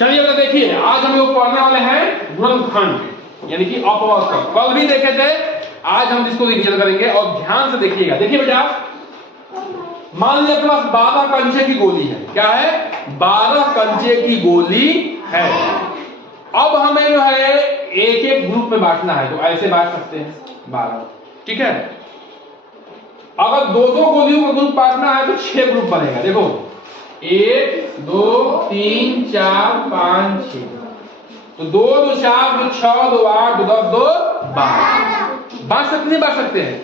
चलिए बेटा देखिए, आज हम लोग पढ़ने वाले हैं गुणनखंड यानी कि अपवर्तक। कल भी देखे थे, आज हम इसको रिवीजन करेंगे और ध्यान से देखिएगा। देखिए बेटा, मान लीजिए अपने पास 12 कंचे की गोली है। क्या है? 12 कंचे की गोली है। अब हमें जो है एक एक ग्रुप में बांटना है, तो ऐसे बांट सकते हैं 12। ठीक है। अगर दो दो गोलियों का ग्रुप बांटना है तो 6 ग्रुप बनेगा। देखो 1 2 3 4 5 6, तो 2 2 4 2 6 2 8 2 10 2 12 बांट सकते नहीं? बांट सकते हैं।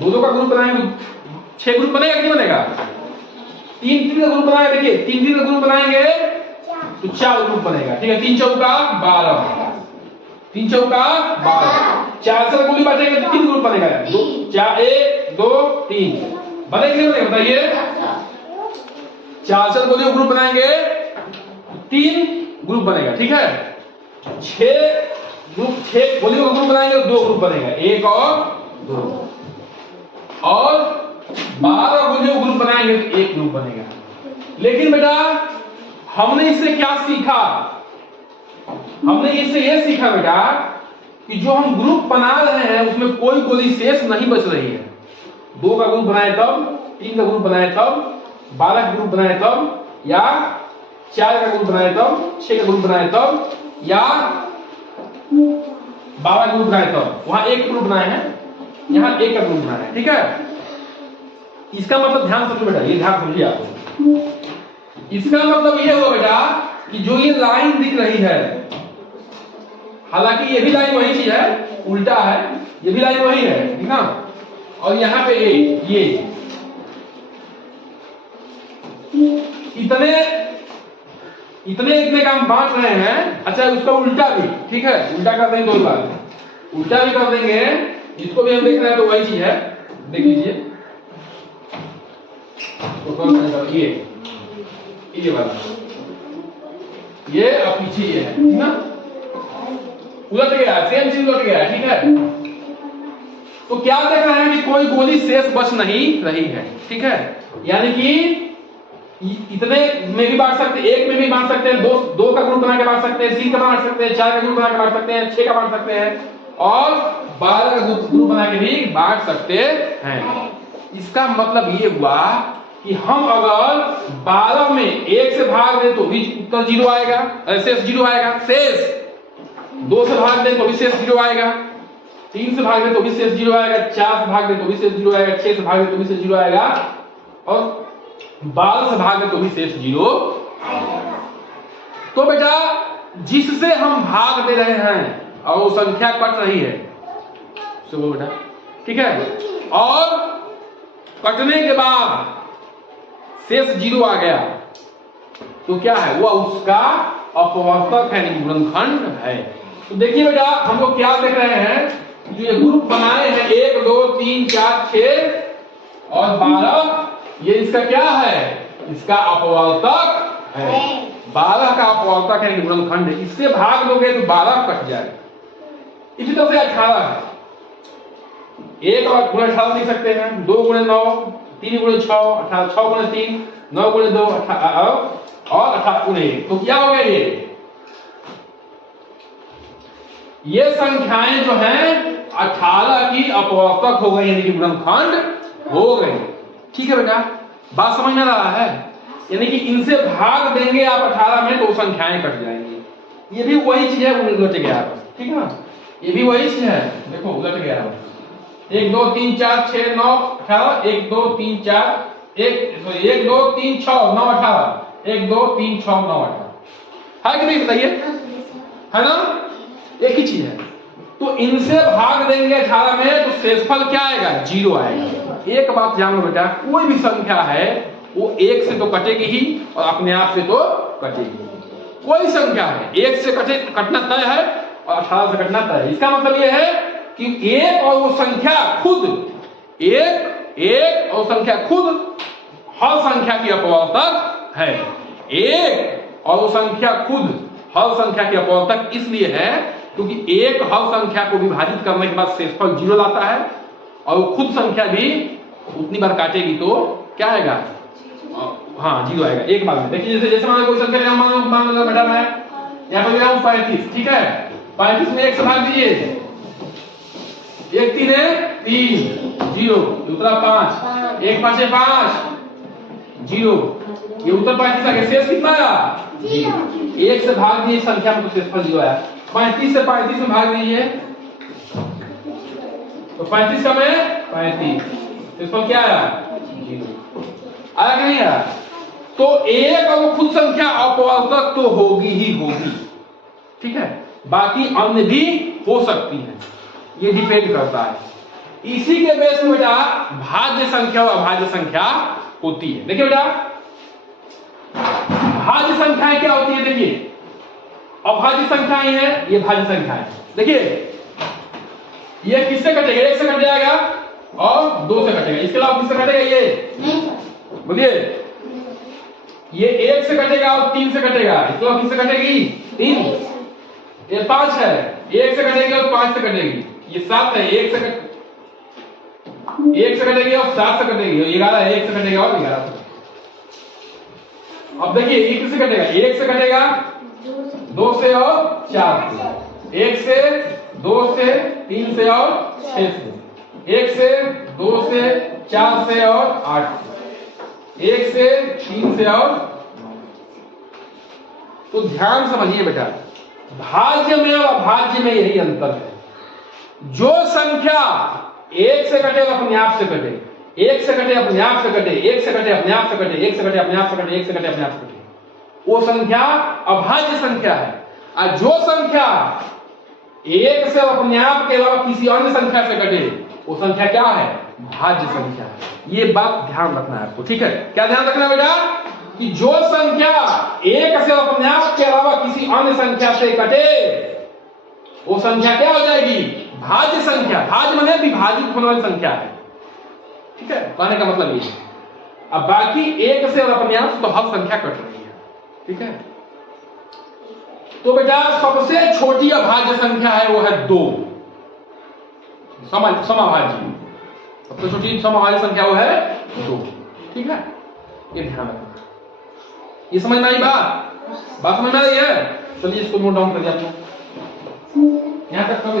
दो दो का ग्रुप बनाएंगे 6 ग्रुप बनेगा कि नहीं बनेगा? 3 3 का ग्रुप बनाएंगे। देखिए 3 3 का ग्रुप बनाएंगे तो 4 ग्रुप बनेगा। ठीक है। 3 चौका 12, 3 चौका 12, 4 से गोली बांटेंगे तो 3 ग्रुप बनेगा। 2 4 1 2 3 बनेगा नहीं बनेगा? बताइए। 4 से गोली ग्रुप बनाएंगे 3 ग्रुप बनेगा। ठीक है। 6 गोली का ग्रुप बनाएंगे तो 2 ग्रुप बनेगा, 1 और 2। और 12 गोलियों का ग्रुप बनाएंगे तो 1 ग्रुप बनेगा। लेकिन बेटा हमने इससे क्या सीखा? हमने इससे यह सीखा बेटा कि जो हम ग्रुप बना रहे हैं उसमें कोई गोली शेष नहीं बच रही है। 2 का ग्रुप बनाए तब, 3 का ग्रुप बनाए तब, 12 का ग्रुप बनाए तब, या 4 का ग्रुप बनाए तब, 6 का ग्रुप बनाए तब, या 12 का ग्रुप बनाए तब। वहां 1 ग्रुप बनाए हैं, यहां 1 का ग्रुप बनाया है। ठीक है। इसका मतलब ध्यान समझो बेटा, ये ध्यान समझिए आप। इसका मतलब ये हुआ बेटा कि जो ये लाइन दिख रही है, हालांकि ये भी लाइन वही चीज है, उल्टा है, ये भी लाइन वही है, ठीक ना। और यहाँ पे ये इतने का हम बांट रहे हैं। अच्छा उसका उल्टा भी, ठीक है, उल्टा कर देंगे 2 बार, उल्टा भी कर देंगे, इसको भी हम देख रहे हैं तो वही चीज है। देख लीजिए तो ये वाला, ये और पीछे ये है, ठीक ना, उलट गया, सेम चीज उलट गया। ठीक है। तो क्या देख रहे हैं कि कोई गोली शेष बच नहीं रही है। ठीक है। यानी कि इतने में भी बांट सकते हैं, 1 में भी बांट सकते हैं, 2 का ग्रुप बना के बांट सकते हैं, 3 का बांट सकते हैं, 4 का ग्रुप बना के बांट सकते हैं, 6 का बांट सकते हैं, और 12 का ग्रुप बना के भी बांट सकते हैं। इसका मतलब ये हुआ कि हम अगर 12 में 1 से भाग दें तो भी उत्तर 0 आएगा, शेष 0 आएगा। शेष 2 से भाग दें तो भी शेष 0 आएगा, 3 से भाग दें तो भी शेष 0 आएगा, 4 से भाग दें तो भी शेष 0 आएगा, 6 से भाग दें तो भी शेष 0 आएगा, और 12 से भाग दें तो भी शेष 0 आएगा। तो बेटा जिससे हम भाग दे रहे हैं और वो संख्या कट रही है, बोलो बेटा, ठीक है, और कटने के बाद शेष 0 आ गया तो क्या है? वो उसका अपवर्तक है, गुणनखंड है। तो देखिए बेटा हम लोग क्या देख रहे हैं, जो ये ग्रुप बनाए हैं 1 2 3 4 6 और 12, ये इसका क्या है? इसका अपवर्तक है। 12 का अपवर्तक है, गुणनखंड है। इससे भाग दोगे तो 12 कट जाएगा। इसी तरह से 18 है, 1 और 18 लिख सकते हैं, 2 गुणे 9, 3 गुणे 6 18, 6 गुणे 3 9 गुणे 2 और 18 गुणे 1। तो क्या हो गया? ये संख्याएं जो हैं 18 की अपवर्तक हो गई, यानी कि गुणनखंड हो गई। ठीक है बेटा, बात समझ में आ रहा है? यानी कि इनसे भाग देंगे आप 18 में तो संख्याएं कट जाएंगी। ये भी वही चीज है, उलट गया, ठीक है ना, ये भी वही चीज है। देखो उलट गया, 1 2 3 4 6 9 18, 1 2 3 4 1 2 3 6 9 18, 1 2 3 6 9 18 है कि नहीं? बताइए, है ना, एक ही चीज है। तो इनसे भाग देंगे 18 में तो शेषफल क्या आएगा? 0 आएगा। एक बात जान लो बेटा, कोई भी संख्या है वो 1 से तो कटेगी ही और अपने आप से तो कटेगी। कोई संख्या है 1 से कटना तय है और 18 से कटना तय है। इसका मतलब यह है कि 1 और वो संख्या खुद, 1 और संख्या खुद हर संख्या की अपवर्तक है। 1 और वो संख्या खुद हर संख्या की अपवर्तक इसलिए है क्योंकि 1 हर संख्या को विभाजित करने के बाद शेषफल 0 लाता है, और वो खुद संख्या भी उतनी बार काटेगी तो क्या आएगा? हाँ 0 आएगा एक बार में। देखिए जैसे मान लो कोई संख्या मान लो बैठा है यहाँ पर ले रहा हूं 35, ठीक है। 35 में 1 से भाग दीजिए, 1 3 3 0, उत्तर 5, 1 5 5 0, ये उत्तर 35 आ गया। शेष कितना आया? 1 से भाग दिए संख्या में तो शेषफल 0 आया। 35 से 35 में भाग दीजिए तो 35 का में 35, शेषफल क्या आया? 0 आया कि नहीं आया? तो एक और खुद संख्या अपवर्तक तो होगी ही होगी, ठीक है, बाकी अन्य भी हो सकती है, ये डिपेंड करता है। इसी के बेस में बेटा भाज्य संख्या और अभाज्य संख्या होती है। देखिए बेटा भाज्य संख्याएं क्या होती है, देखिए अभाज्य संख्याएं हैं, ये भाज्य संख्याएं। देखिए ये किससे कटेगा? 1 से कट जाएगा और 2 से कटेगा, इसके अलावा किससे कटेगा? ये बोलिए, ये 1 से कटेगा और 3 से कटेगा, इसके अलावा किससे कटेगी? 3। ये 5 है, 1 से कटेगी और 5 से कटेगी। ये 7 है, 1 से कटेगी और 7 से कटेगी। 11 है, 1 से कटेगा और 11 से। अब देखिए ये किससे कटेगा? 1 से कटेगा, 2 से और 4 से, 1 से, 2 से, 3 से और 6 से, 1 से, 2 से, 4 से और 8 से, 1 से, 3 से और 9। तो ध्यान समझिए बेटा, भाज्य में और अभाज्य में यही अंतर है। जो संख्या 1 से कटे और अपने आप से कटे, 1 से कटे अपने आप से कटे, 1 से कटे अपने आप से कटे, 1 से कटे अपने आप से कटे, 1 से कटे अपने आप से कटे, वो संख्या अभाज्य संख्या है। और जो संख्या 1 से अपने आप के अलावा किसी अन्य संख्या से कटे, वो संख्या क्या है? भाज्य संख्या है। ये बात ध्यान रखना है आपको, ठीक है। क्या ध्यान रखना है बेटा? कि जो संख्या 1 से अपने आप के अलावा किसी अन्य संख्या से कटे, वो संख्या क्या हो जाएगी? भाज्य संख्या। भाज्य माने विभाजित होने वाली संख्या है, ठीक है, कहने का मतलब ये। अब बाकी 1 से और अपने आप तो हर संख्या कट रही है, ठीक है। तो बेटा सबसे छोटी अभाज्य संख्या है वो है 2, समअभाज्य। सबसे छोटी समअभाज्य संख्या वो है 2, ठीक है, ये ध्यान रखना। ये समझ में आई बात समझ में आ रही है? चलिए इसको नोट डाउन कर दिया आपने, यहां तक कब